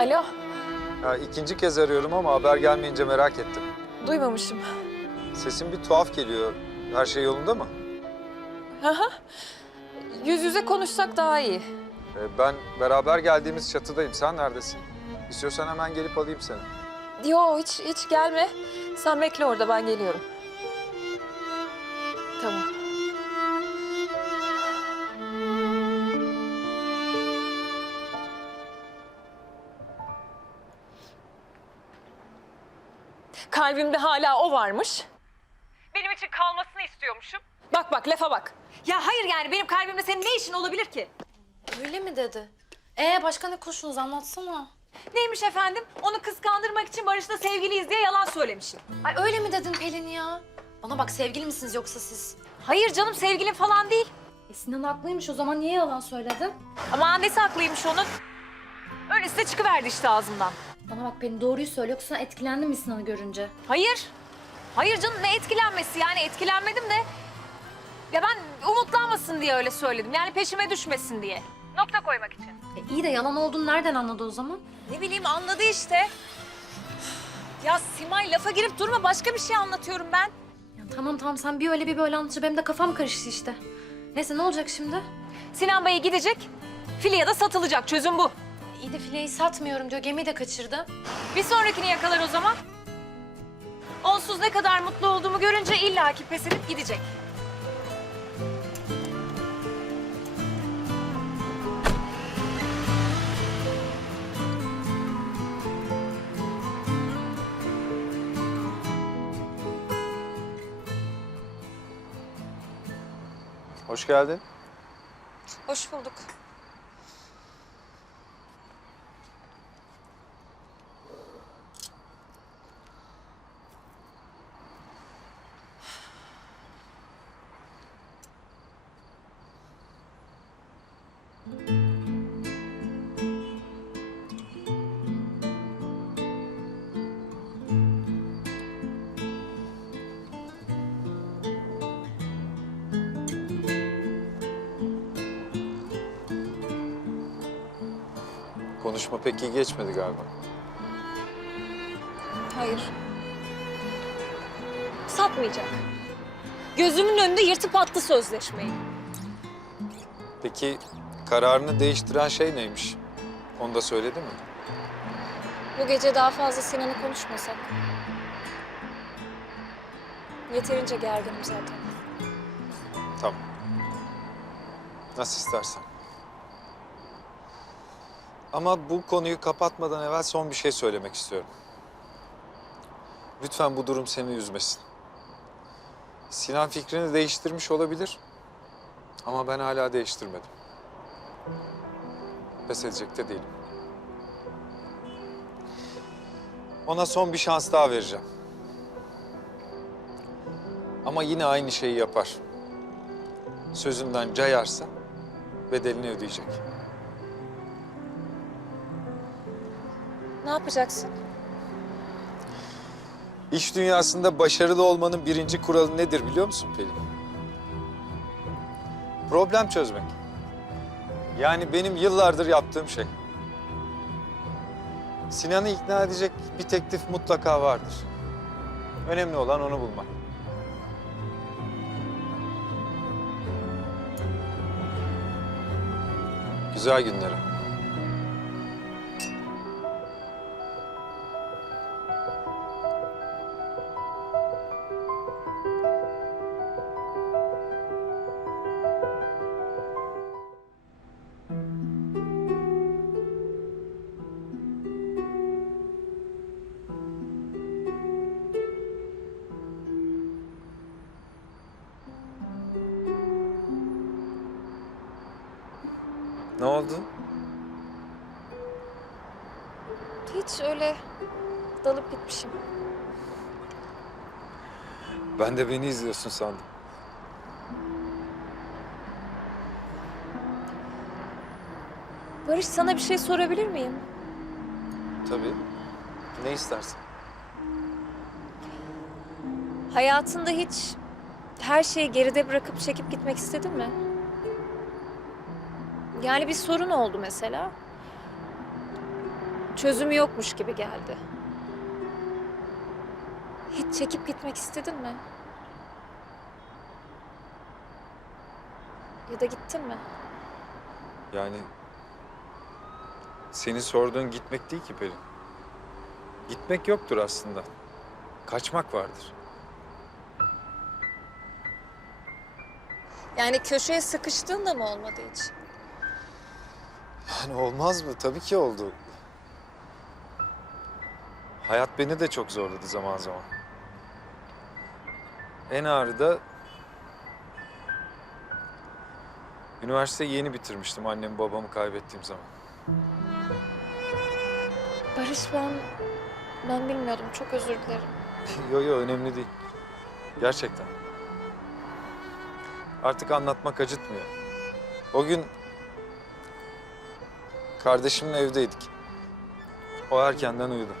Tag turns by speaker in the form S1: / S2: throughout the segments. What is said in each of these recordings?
S1: Alo,
S2: Ya ikinci kez arıyorum ama haber gelmeyince merak ettim.
S1: duymamışım.
S2: Sesin bir tuhaf geliyor. Her şey yolunda mı?
S1: Yüz yüze konuşsak daha iyi.
S2: Ee, ben beraber geldiğimiz çatıdayım. Sen neredesin? İstiyorsan hemen gelip alayım seni.
S1: Yo hiç hiç gelme. Sen bekle orada ben geliyorum. Tamam. Kalbimde hala o varmış. Benim için kalmasını istiyormuşum. Bak bak lafa bak. Ya hayır yani benim kalbimde senin ne işin olabilir ki?
S3: Öyle mi dedi? Ee başka ne konuştunuz anlatsana.
S1: Neymiş efendim? Onu kıskandırmak için Barış'la sevgiliyiz diye yalan söylemişim.
S3: Ay öyle mi dedin Pelin ya? Bana bak sevgili misiniz yoksa siz?
S1: Hayır canım sevgilim falan değil.
S3: E Sinan haklıymış o zaman niye yalan söyledin?
S1: Ama annesi haklıymış onun. Öylesi de çıkıverdi işte ağzımdan.
S3: Bana bak Pelin doğruyu söyle yoksa etkilendin mi Sinan'ı görünce?
S1: Hayır. Hayır canım ne etkilenmesi yani etkilenmedim de. Ya ben umutlanmasın diye öyle söyledim. Yani peşime düşmesin diye. Nokta koymak için.
S3: E iyi de yalan olduğunu nereden anladı o zaman?
S1: Ne bileyim anladı işte. Ya Simay lafa girip durma başka bir şey anlatıyorum ben.
S3: Ya tamam tamam sen bir öyle bir böyle anlatınca benim de kafam karıştı işte. Neyse ne olacak şimdi?
S1: Sinan Bey'e gidecek. Filya'da satılacak çözüm bu.
S3: İyi de fileyi satmıyorum diyor gemiyi de kaçırdı.
S1: Bir sonrakini yakalar o zaman. Onsuz ne kadar mutlu olduğumu görünce illaki pes edip gidecek.
S2: Hoş geldin.
S1: Hoş bulduk.
S2: Konuşma pek iyi geçmedi galiba.
S1: Hayır. Satmayacak. Gözümün önünde yırtıp attı sözleşmeyi.
S2: Peki kararını değiştiren şey neymiş? Onu da söyledi mi?
S1: Bu gece daha fazla Sinan'ı konuşmasak. Yeterince gerginim zaten.
S2: Tamam. Nasıl istersen. Ama bu konuyu kapatmadan evvel son bir şey söylemek istiyorum. Lütfen bu durum seni üzmesin. Sinan fikrini değiştirmiş olabilir. Ama ben hala değiştirmedim. Pes edecek de değilim. Ona son bir şans daha vereceğim. Ama yine aynı şeyi yapar. Sözünden cayarsa bedelini ödeyecek.
S1: Ne yapacaksın?
S2: İş dünyasında başarılı olmanın birinci kuralı nedir biliyor musun Pelin? Problem çözmek. Yani benim yıllardır yaptığım şey. Sinan'ı ikna edecek bir teklif mutlaka vardır. Önemli olan onu bulmak. Güzel günlere. Ne oldu?
S1: Hiç öyle dalıp gitmişim.
S2: Ben de beni izliyorsun sandım.
S1: Barış sana bir şey sorabilir miyim?
S2: Tabii. Ne istersin?
S1: Hayatında hiç her şeyi geride bırakıp çekip gitmek istedin mi? Yani bir sorun oldu mesela. Çözümü yokmuş gibi geldi. Hiç çekip gitmek istedin mi? Ya da gittin mi?
S2: Yani senin sorduğun gitmek değil ki Pelin. Gitmek yoktur aslında. Kaçmak vardır.
S1: Yani köşeye sıkıştığın da mı olmadı hiç?
S2: Yani olmaz mı? Tabii ki oldu. Hayat beni de çok zorladı zaman zaman. En ağrı da üniversiteyi yeni bitirmiştim annemi babamı kaybettiğim zaman.
S1: Barış ben... Ben bilmiyordum. Çok özür dilerim.
S2: yo yo önemli değil. Gerçekten. Artık anlatmak acıtmıyor. O gün kardeşimle evdeydik. O erkenden uyudu.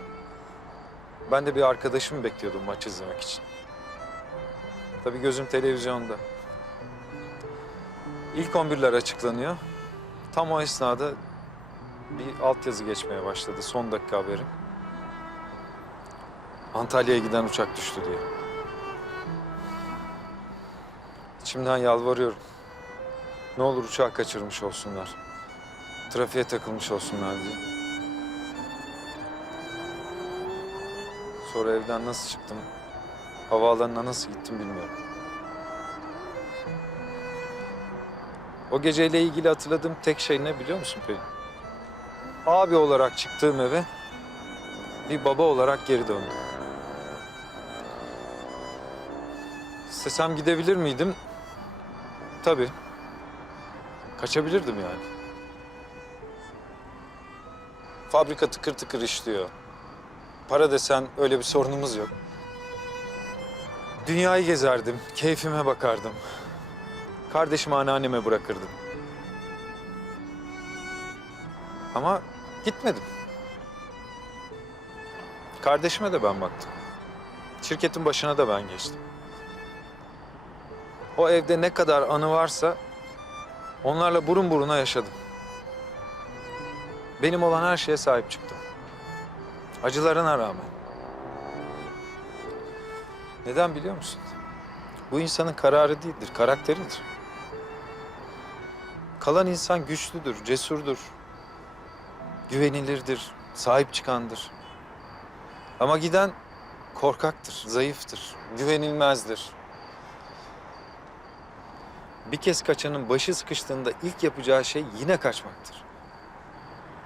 S2: Ben de bir arkadaşımı bekliyordum maç izlemek için. Tabii gözüm televizyonda. İlk 11'ler açıklanıyor. Tam o esnada bir altyazı geçmeye başladı. Son dakika haberi. Antalya'ya giden uçak düştü diye. İçimden yalvarıyorum. Ne olur uçağı kaçırmış olsunlar. Trafiğe takılmış olsunlar diye. Sonra evden nasıl çıktım, havaalanına nasıl gittim bilmiyorum. O geceyle ilgili hatırladığım tek şey ne biliyor musun Pelin? Abi olarak çıktığım eve bir baba olarak geri döndüm. İstesem gidebilir miydim? Tabii. Kaçabilirdim yani. Fabrika tıkır tıkır işliyor. Para desen öyle bir sorunumuz yok. Dünyayı gezerdim, keyfime bakardım. Kardeşimi anneanneme bırakırdım. Ama gitmedim. Kardeşime de ben baktım. Şirketin başına da ben geçtim. O evde ne kadar anı varsa onlarla burun buruna yaşadım. Benim olan her şeye sahip çıktım. Acılarına rağmen. Neden biliyor musun? Bu insanın kararı değildir, karakteridir. Kalan insan güçlüdür, cesurdur. Güvenilirdir, sahip çıkandır. Ama giden korkaktır, zayıftır, güvenilmezdir. Bir kez kaçanın başı sıkıştığında ilk yapacağı şey yine kaçmaktır.